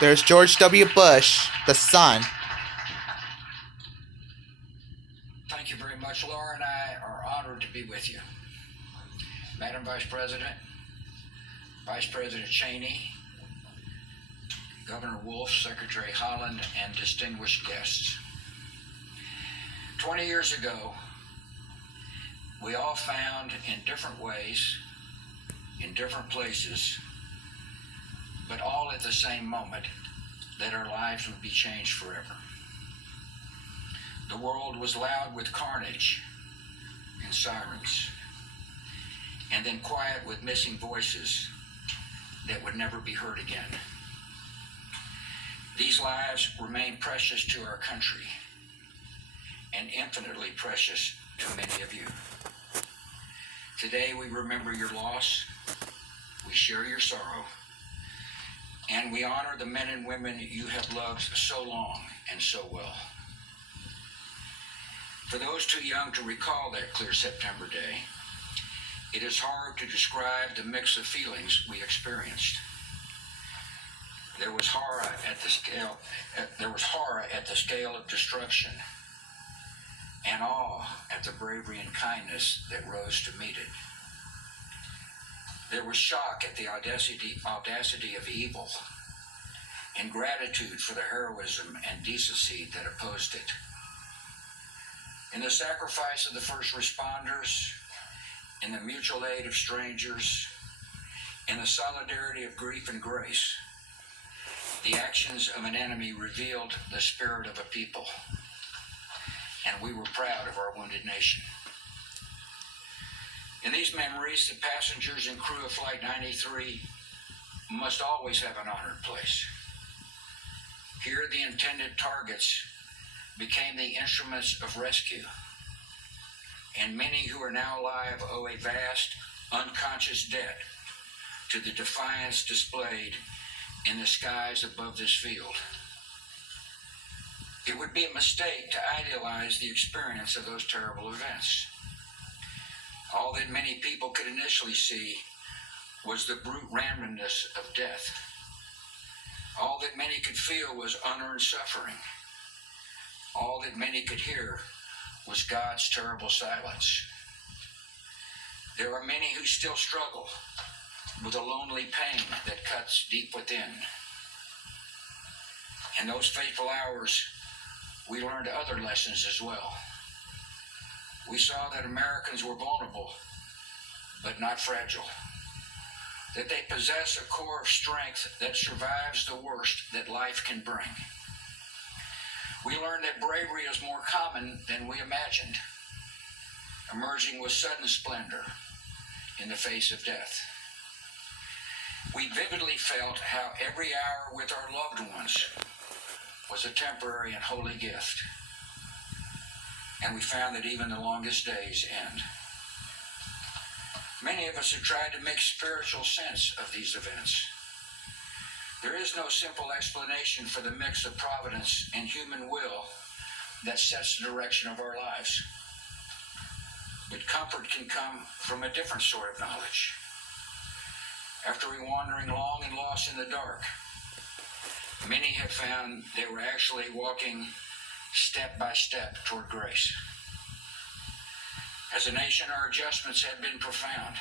There's George W. Bush, the son. Thank you very much. Laura and I are honored to be with you. Madam Vice President, Vice President Cheney, Governor Wolf, Secretary Holland, and distinguished guests. 20 years ago, we all found in different ways, in different places, but all at the same moment, that our lives would be changed forever. The world was loud with carnage and sirens, and then quiet with missing voices that would never be heard again. These lives remain precious to our country and infinitely precious to many of you. Today we remember your loss, we share your sorrow, and we honor the men and women you have loved so long and so well. For those too young to recall that clear September day, it is hard to describe the mix of feelings we experienced. There was horror at the scale of destruction, and awe at the bravery and kindness that rose to meet it. There was shock at the audacity of evil, and gratitude for the heroism and decency that opposed it. In the sacrifice of the first responders, in the mutual aid of strangers, in the solidarity of grief and grace, the actions of an enemy revealed the spirit of a people, and we were proud of our wounded nation. In these memories, the passengers and crew of Flight 93 must always have an honored place. Here, the intended targets became the instruments of rescue, and many who are now alive owe a vast, unconscious debt to the defiance displayed in the skies above this field. It would be a mistake to idealize the experience of those terrible events. All that many people could initially see was the brute randomness of death. All that many could feel was unearned suffering. All that many could hear was God's terrible silence. There are many who still struggle with a lonely pain that cuts deep within. In those fateful hours, we learned other lessons as well. We saw that Americans were vulnerable, but not fragile. That they possess a core of strength that survives the worst that life can bring. We learned that bravery is more common than we imagined, emerging with sudden splendor in the face of death. We vividly felt how every hour with our loved ones was a temporary and holy gift. And we found that even the longest days end. Many of us have tried to make spiritual sense of these events. There is no simple explanation for the mix of providence and human will that sets the direction of our lives. But comfort can come from a different sort of knowledge. After wandering long and lost in the dark, many have found they were actually walking step by step toward grace. As a nation, our adjustments have been profound.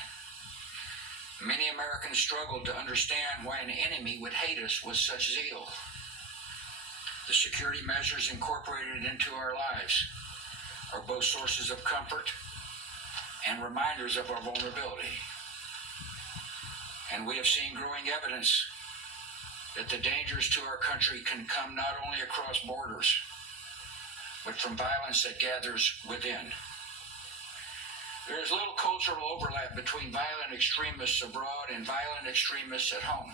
Many Americans struggled to understand why an enemy would hate us with such zeal. The security measures incorporated into our lives are both sources of comfort and reminders of our vulnerability. And we have seen growing evidence that the dangers to our country can come not only across borders, but from violence that gathers within. There is little cultural overlap between violent extremists abroad and violent extremists at home.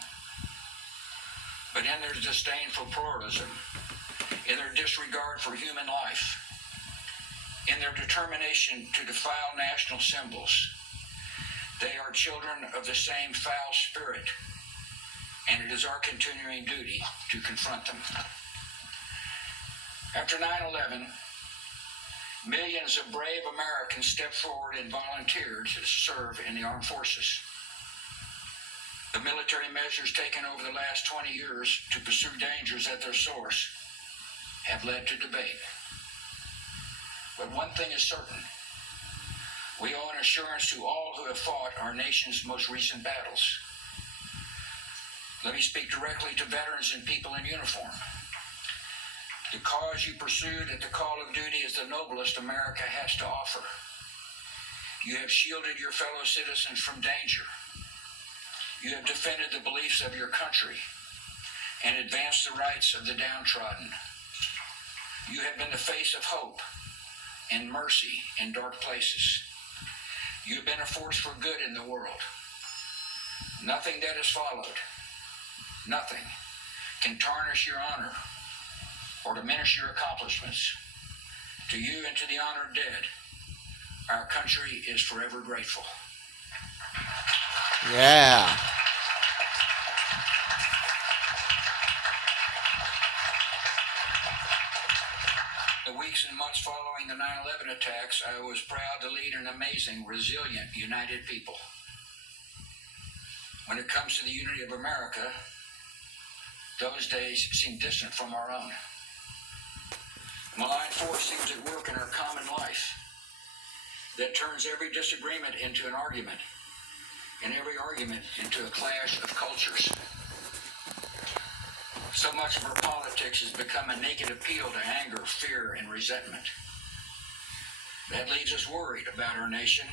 But in their disdain for pluralism, in their disregard for human life, in their determination to defile national symbols, they are children of the same foul spirit, and it is our continuing duty to confront them. After 9/11, millions of brave Americans stepped forward and volunteered to serve in the armed forces. The military measures taken over the last 20 years to pursue dangers at their source have led to debate. But one thing is certain. We owe an assurance to all who have fought our nation's most recent battles. Let me speak directly to veterans and people in uniform. The cause you pursued at the call of duty is the noblest America has to offer. You have shielded your fellow citizens from danger. You have defended the beliefs of your country and advanced the rights of the downtrodden. You have been the face of hope and mercy in dark places. You have been a force for good in the world. Nothing that has followed, nothing, can tarnish your honor or diminish your accomplishments. To you and to the honored dead, our country is forever grateful. Yeah. The weeks and months following the 9/11 attacks, I was proud to lead an amazing, resilient, united people. When it comes to the unity of America, those days seem distant from our own. Malign force seems at work in our common life that turns every disagreement into an argument, and every argument into a clash of cultures. So much of our politics has become a naked appeal to anger, fear, and resentment. That leaves us worried about our nation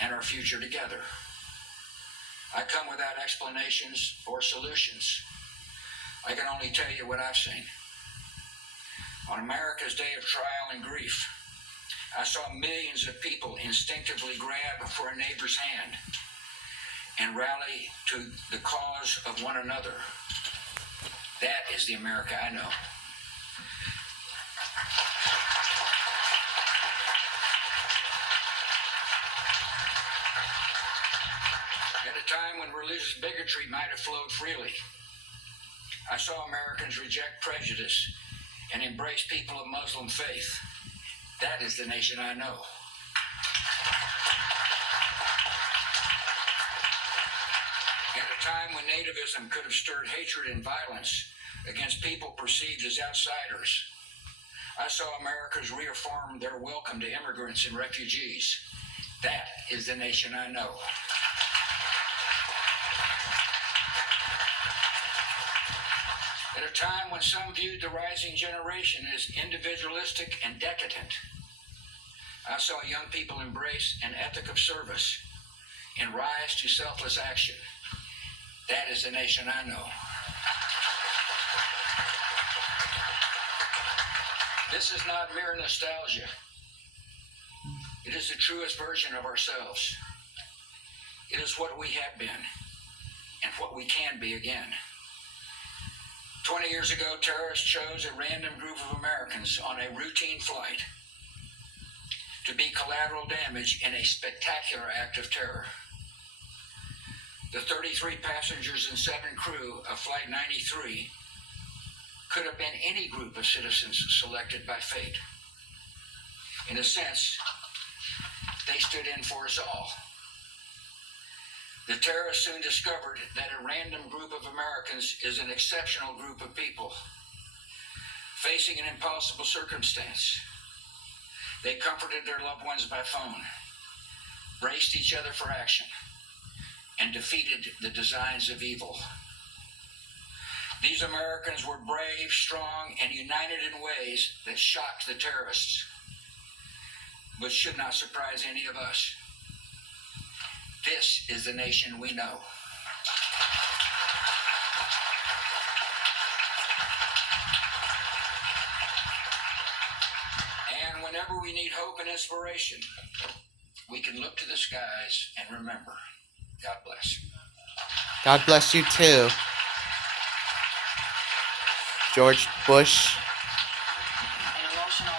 and our future together. I come without explanations or solutions. I can only tell you what I've seen. On America's day of trial and grief, I saw millions of people instinctively grab for a neighbor's hand and rally to the cause of one another. That is the America I know. At a time when religious bigotry might have flowed freely, I saw Americans reject prejudice and embrace people of Muslim faith. That is the nation I know. At a time when nativism could have stirred hatred and violence against people perceived as outsiders, I saw Americans reaffirm their welcome to immigrants and refugees. That is the nation I know. At a time when some viewed the rising generation as individualistic and decadent, I saw young people embrace an ethic of service and rise to selfless action. That is the nation I know. This is not mere nostalgia. It is the truest version of ourselves. It is what we have been and what we can be again. 20 years ago, terrorists chose a random group of Americans on a routine flight to be collateral damage in a spectacular act of terror. The 33 passengers and 7 crew of Flight 93 could have been any group of citizens selected by fate. In a sense, they stood in for us all. The terrorists soon discovered that a random group of Americans is an exceptional group of people facing an impossible circumstance. They comforted their loved ones by phone, braced each other for action, and defeated the designs of evil. These Americans were brave, strong, and united in ways that shocked the terrorists, but should not surprise any of us. This is the nation we know. And whenever we need hope and inspiration, we can look to the skies and remember. God bless. God bless you too. George Bush. An emotional